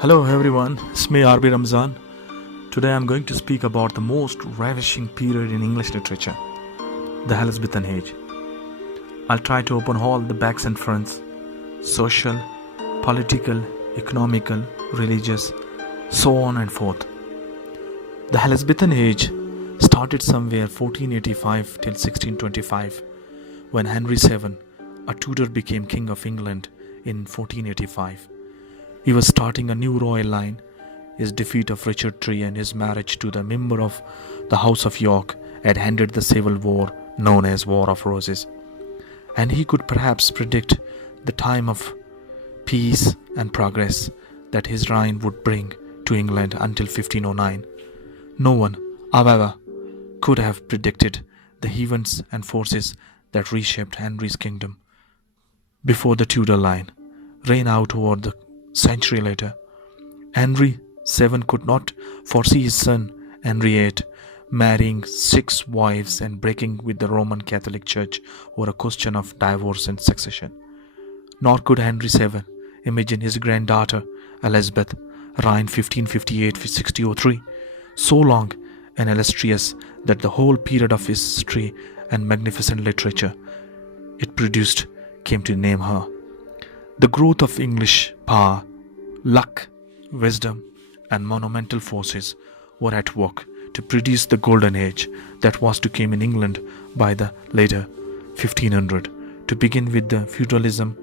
Hello everyone, it's me RB Ramzan. Today I'm going to speak about the most ravishing period in English literature, the Elizabethan Age. I'll try to open all the backs and fronts, social, political, economical, religious, so on and forth. The Elizabethan Age started somewhere 1485 till 1625 when Henry VII, a Tudor, became King of England in 1485. He was starting a new royal line. His defeat of Richard III and his marriage to the member of the House of York had ended the civil war known as War of Roses, and he could perhaps predict the time of peace and progress that his reign would bring to England until 1509. No one, however, could have predicted the events and forces that reshaped Henry's kingdom before the Tudor line ran out over the century later. Henry VII could not foresee his son Henry VIII marrying 6 wives and breaking with the Roman Catholic Church over a question of divorce and succession. Nor could Henry VII imagine his granddaughter Elizabeth reign 1558-1603, so long and illustrious that the whole period of history and magnificent literature it produced came to name her. The growth of English power, luck, wisdom, and monumental forces were at work to produce the golden age that was to come in England by the later 1500. To begin with, the feudalism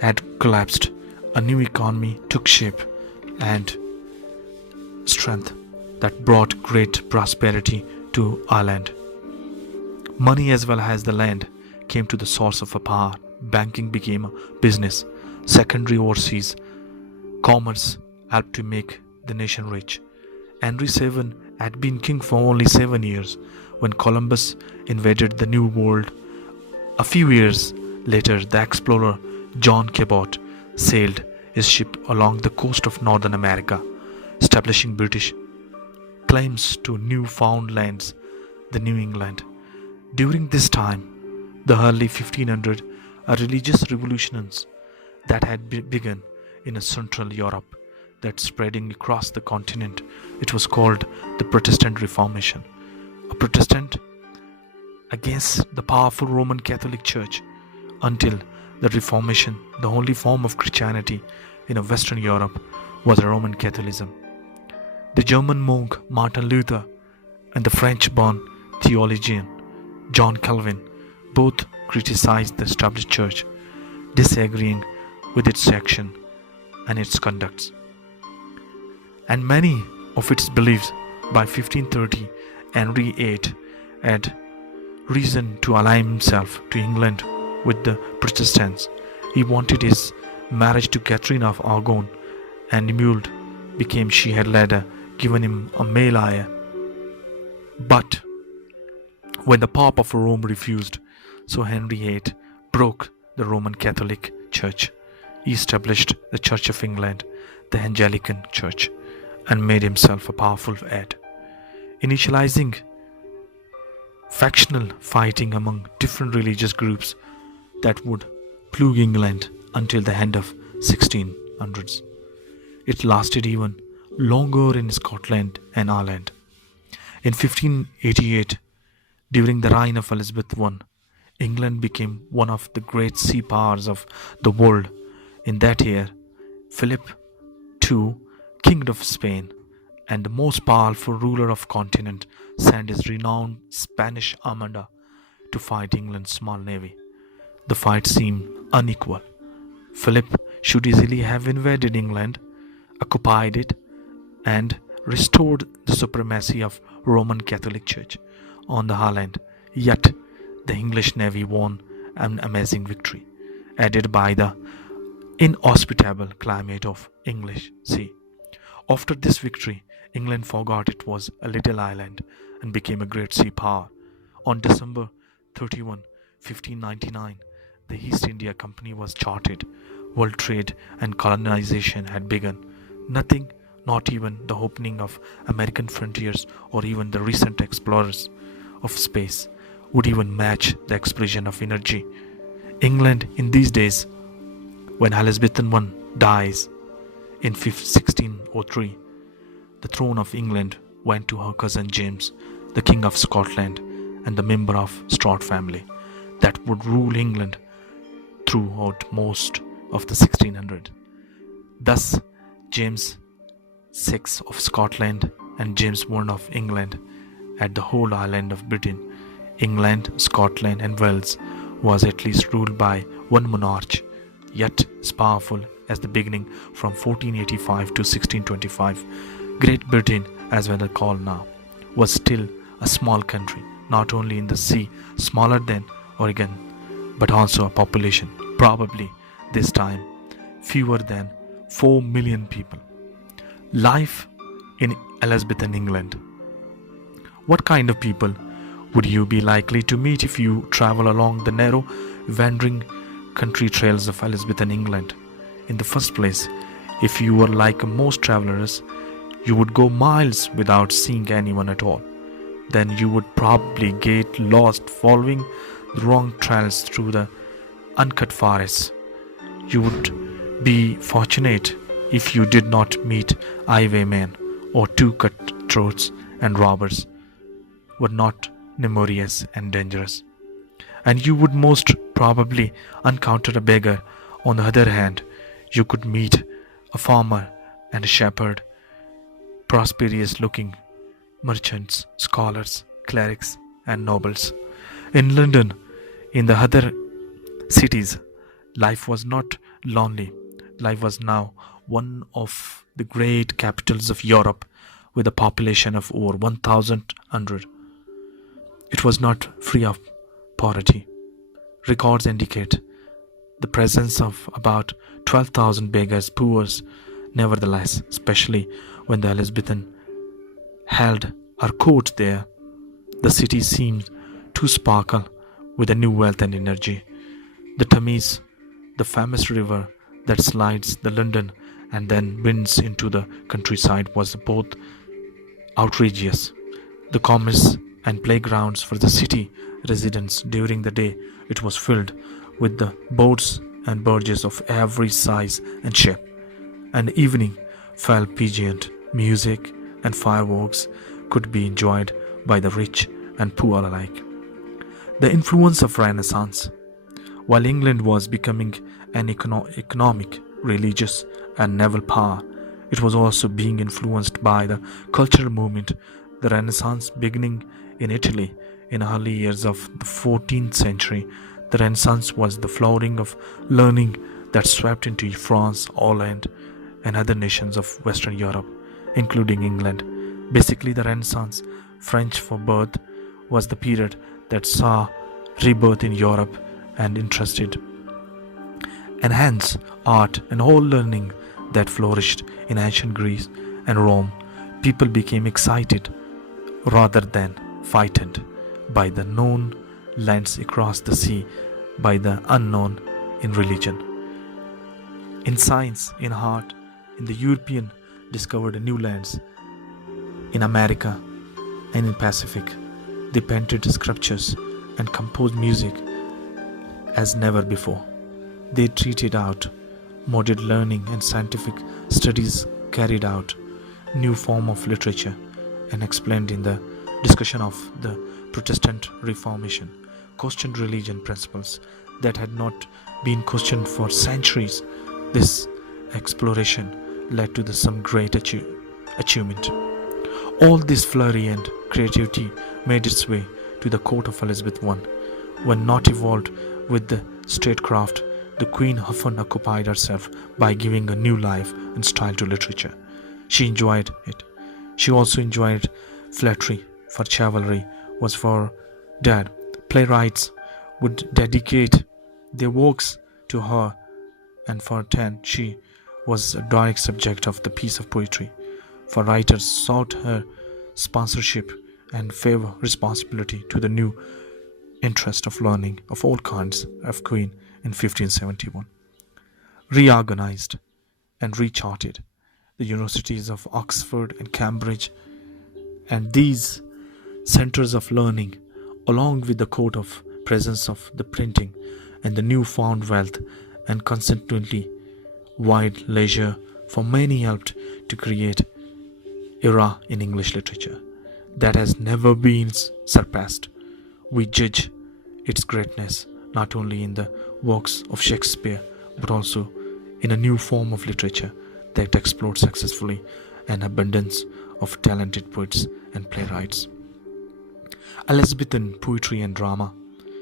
had collapsed, a new economy took shape and strength that brought great prosperity to Ireland. Money as well as the land came to the source of a power. Banking became a business. Secondary overseas commerce helped to make the nation rich. Henry VII had been king for only 7 years when Columbus invaded the New World. A few years later, the explorer John Cabot sailed his ship along the coast of Northern America, establishing British claims to newfound lands, the New England. During this time, the early 1500s, a religious revolution that had begun in Central Europe that spreading across the continent. It was called the Protestant Reformation, a Protestant against the powerful Roman Catholic Church. Until the Reformation, the only form of Christianity in Western Europe was Roman Catholicism. The German monk Martin Luther and the French-born theologian John Calvin both criticized the established church, disagreeing with its action and its conducts, and many of its beliefs. By 1530, Henry VIII had reason to align himself to England with the Protestants. He wanted his marriage to Catherine of Aragon, and emuled became she had later given him a male heir. But when the Pope of Rome refused, so Henry VIII broke the Roman Catholic Church. He established the Church of England, the Anglican Church, and made himself a powerful head, initializing factional fighting among different religious groups that would plague England until the end of 1600s. It lasted even longer in Scotland and Ireland. In 1588, during the reign of Elizabeth I, England became one of the great sea powers of the world. In that year, Philip II, King of Spain and the most powerful ruler of the continent, sent his renowned Spanish armada to fight England's small navy. The fight seemed unequal. Philip should easily have invaded England, occupied it, and restored the supremacy of Roman Catholic Church on the island. Yet the English navy won an amazing victory, aided by the inhospitable climate of English Sea. After this victory, England forgot it was a little island and became a great sea power. On December 31, 1599, the East India Company was chartered. World trade and colonization had begun. Nothing, not even the opening of American frontiers or even the recent explorers of space, would even match the explosion of energy. England in these days, when Elizabeth I dies, In 1603, the throne of England went to her cousin James, the King of Scotland and the member of Stuart family that would rule England throughout most of the 1600s. Thus, James VI of Scotland and James I of England at the whole island of Britain, England, Scotland and Wales was at least ruled by one monarch, yet as powerful as the beginning from 1485 to 1625. Great Britain, as well as called now, was still a small country, not only in the sea, smaller than Oregon, but also a population, probably this time fewer than 4 million people. Life in Elizabethan England. What kind of people would you be likely to meet if you travel along the narrow, wandering country trails of Elizabethan England? In the first place, if you were like most travelers, you would go miles without seeing anyone at all. Then you would probably get lost following the wrong trails through the uncut forests. You would be fortunate if you did not meet highwaymen or two cutthroats, and robbers were not numerous and dangerous. And you would most probably encounter a beggar. On the other hand, you could meet a farmer and a shepherd, prosperous looking merchants, scholars, clerics and nobles. In London, in the other cities, life was not lonely. Life was now one of the great capitals of Europe with a population of over 1,100. It was not free of poverty. Records indicate the presence of about 12,000 beggars, poor, nevertheless, especially when the Elizabethan held her court there. The city seemed to sparkle with a new wealth and energy. The Thames, the famous river that slides the London and then winds into the countryside, was both outrageous. The commerce and playgrounds for the city residents during the day, it was filled with the boats and barges of every size and shape. And evening fell pageant, music and fireworks could be enjoyed by the rich and poor alike. The influence of Renaissance. While England was becoming an economic, religious and naval power, it was also being influenced by the cultural movement. The Renaissance beginning in Italy in early years of the 14th century. The Renaissance was the flowering of learning that swept into France, Holland and other nations of Western Europe, including England. Basically, the Renaissance, French for birth, was the period that saw rebirth in Europe and interested. And hence, art and all learning that flourished in ancient Greece and Rome. People became excited rather than frightened by the known lands across the sea, by the unknown in religion. In science, in art, in the European discovered new lands. In America and in Pacific, they painted sculptures and composed music as never before. They treated out modern learning and scientific studies, carried out new form of literature and explained in the discussion of the Protestant Reformation, questioned religion principles that had not been questioned for centuries. This exploration led to some great achievement. All this flurry and creativity made its way to the court of Elizabeth I. When not evolved with the statecraft, the Queen often occupied herself by giving a new life and style to literature. She enjoyed it. She also enjoyed flattery, for chivalry was for dead. Playwrights would dedicate their works to her, and for 10 she was a direct subject of the piece of poetry. For writers sought her sponsorship and favor responsibility to the new interest of learning of all kinds of Queen in 1571. Reorganized and recharted the universities of Oxford and Cambridge, and these centers of learning, along with the court of presence of the printing and the newfound wealth and consequently wide leisure for many helped to create era in English literature that has never been surpassed. We judge its greatness not only in the works of Shakespeare but also in a new form of literature that explored successfully an abundance of talented poets and playwrights. Elizabethan poetry and drama.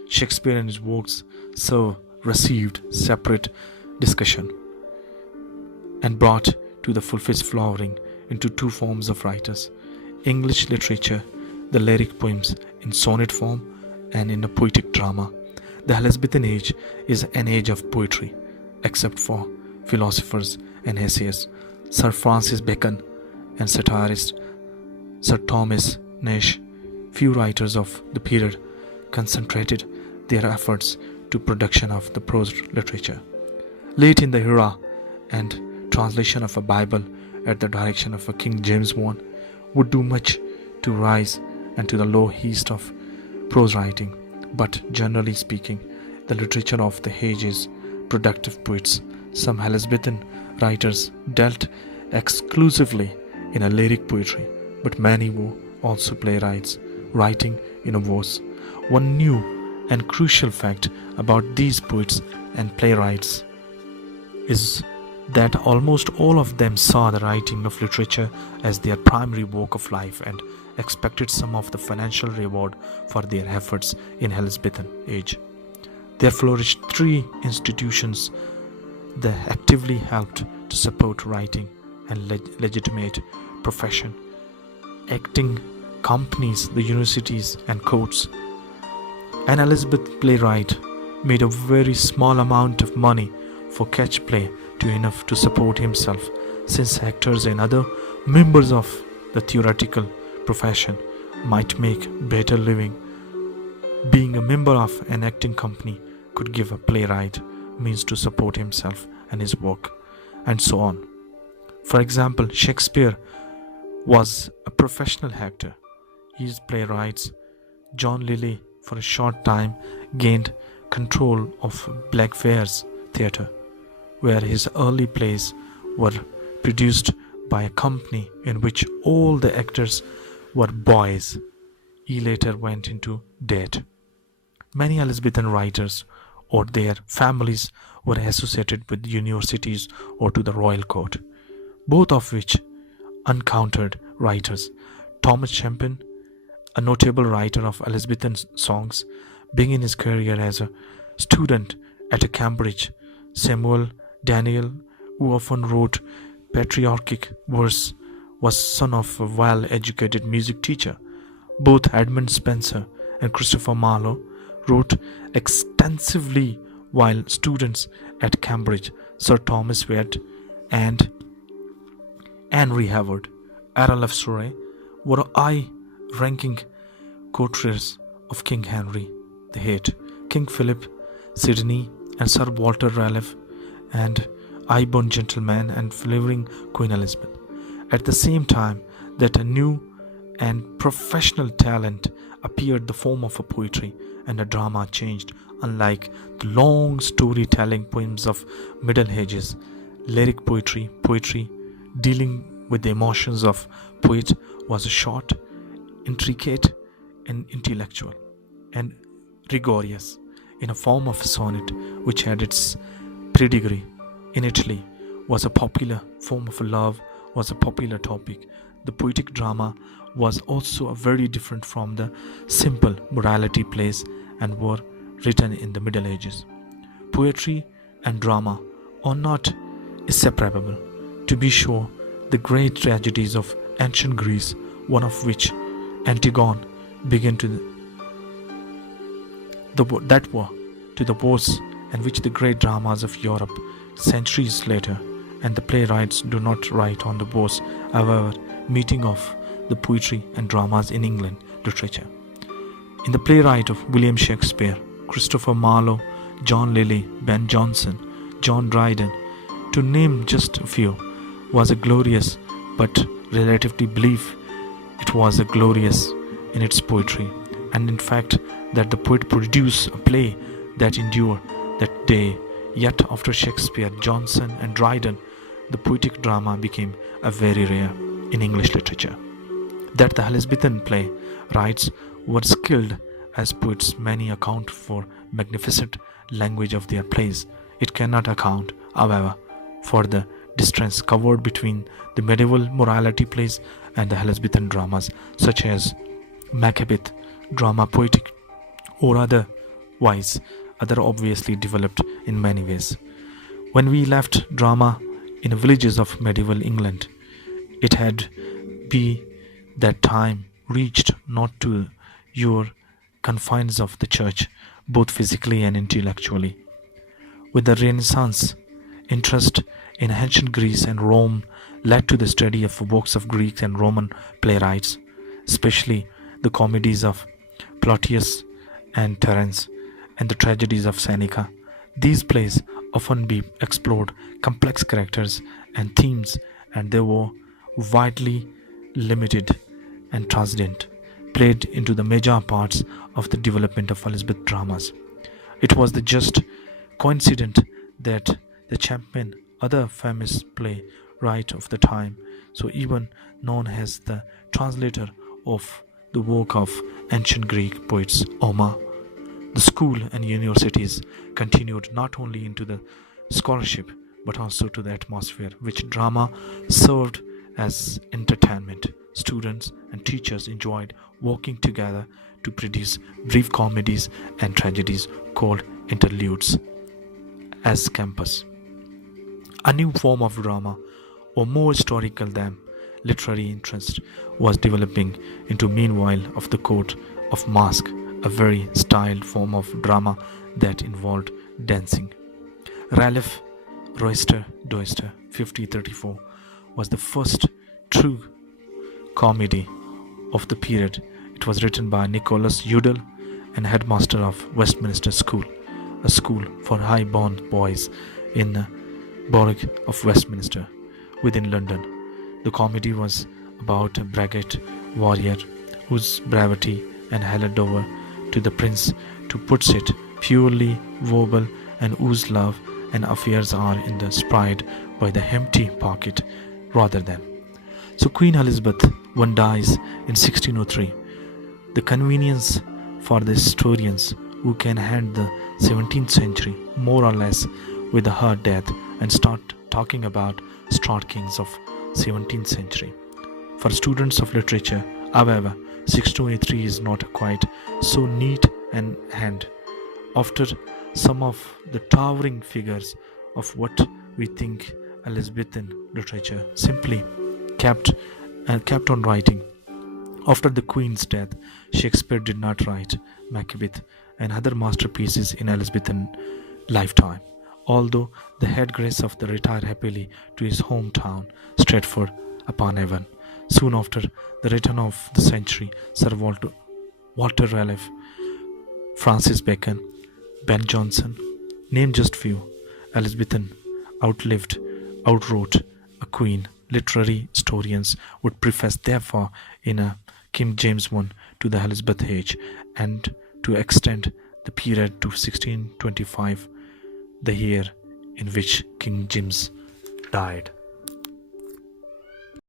Shakespeare and his works so received separate discussion and brought to the full-fledged flowering into two forms of writers. English literature, the lyric poems in sonnet form and in a poetic drama. The Elizabethan Age is an age of poetry, except for philosophers and essayists, Sir Francis Bacon and satirist Sir Thomas Nash. Few writers of the period concentrated their efforts to production of the prose literature. Late in the era and translation of a Bible at the direction of a King James I would do much to rise and to the low east of prose writing, but generally speaking, the literature of the age is productive poets. Some Elizabethan writers dealt exclusively in a lyric poetry, but many were also playwrights, writing in a verse. One new and crucial fact about these poets and playwrights is that almost all of them saw the writing of literature as their primary work of life and expected some of the financial reward for their efforts in Elizabethan Age. There flourished three institutions that actively helped to support writing and legitimate profession: acting companies, the universities and courts. An Elizabeth playwright made a very small amount of money for catch play to enough to support himself, since actors and other members of the theoretical profession might make better living. Being a member of an acting company could give a playwright means to support himself and his work, and so on. For example, Shakespeare was a professional actor. His playwrights, John Lilly, for a short time gained control of Blackfriars Theatre, where his early plays were produced by a company in which all the actors were boys. He later went into debt. Many Elizabethan writers or their families were associated with universities or to the royal court, both of which uncounted writers. Thomas Champion, a notable writer of Elizabethan songs, began his career as a student at Cambridge. Samuel Daniel, who often wrote patriotic verse, was son of a well-educated music teacher. Both Edmund Spenser and Christopher Marlowe wrote extensively while students at Cambridge. Sir Thomas Wyatt and Henry Howard, Earl of Surrey, were high-ranking courtiers of King Henry VIII, King Philip Sidney, and Sir Walter Raleigh, and high-born gentlemen and favoring Queen Elizabeth. At the same time that a new and professional talent appeared, the form of a poetry and a drama changed. Unlike the long storytelling poems of Middle Ages, lyric poetry dealing with the emotions of poet was short, intricate, and intellectual, and rigorous, in a form of sonnet, which had its pedigree in Italy, was a popular form of love, was a popular topic. The poetic drama was also very different from the simple morality plays and were written in the Middle Ages. Poetry and drama are not inseparable. To be sure, the great tragedies of ancient Greece, one of which, Antigone, began that war to the wars, and which the great dramas of Europe centuries later, and the playwrights do not write on the wars, however, meeting of the poetry and dramas in England literature. In the playwright of William Shakespeare, Christopher Marlowe, John Lilly, Ben Jonson, John Dryden, to name just a few, was a glorious but relatively brief. It was a glorious in its poetry, and in fact that the poet produced a play that endured that day. Yet after Shakespeare, Jonson and Dryden the poetic drama became a very rare in English literature. That the Elizabethan playwrights were skilled as poets many account for magnificent language of their plays. It cannot account, however, for the distance covered between the medieval morality plays and the Elizabethan dramas such as Macbeth, drama poetic or otherwise, other obviously developed in many ways. When we left drama in the villages of medieval England, it had be that time reached not to your confines of the church, both physically and intellectually. With the Renaissance, interest in ancient Greece and Rome led to the study of works of Greek and Roman playwrights, especially the comedies of Plautius and Terence and the tragedies of Seneca. These plays often explored complex characters and themes, and they were widely limited and transient, played into the major parts of the development of Elizabeth dramas. It was the just coincident that the champion, other famous playwright of the time, so even known as the translator of the work of ancient Greek poets Homer, the school and universities continued not only into the scholarship but also to the atmosphere which drama served as entertainment. Students and teachers enjoyed working together to produce brief comedies and tragedies called interludes as campus. A new form of drama, or more historical than literary interest, was developing into meanwhile of the court of mask, a very styled form of drama that involved dancing. Ralph Roister Doister 5034 was the first true comedy of the period. It was written by Nicholas Udall, and headmaster of Westminster School, a school for high-born boys in the borough of Westminster within London. The comedy was about a braggart warrior whose bravery and handed over to the prince, to put it purely verbal, and whose love and affairs are in the sprite by the empty pocket rather than. So Queen Elizabeth I dies in 1603. The convenience for the historians who can hand the 17th century more or less with her death and start talking about Stuart kings of 17th century. For students of literature, however, 1603 is not quite so neat and hand. After some of the towering figures of what we think Elizabethan literature simply kept on writing. After the Queen's death, Shakespeare did not write Macbeth and other masterpieces in Elizabethan lifetime, although the head grace of the retired happily to his hometown, Stratford upon Avon. Soon after the return of the century, Sir Walter Raleigh, Francis Bacon, Ben Jonson, name just few, Elizabethan outwrote a queen. Literary historians would preface therefore in a King James I to the Elizabethan Age, and to extend the period to 1625, the year in which King James died.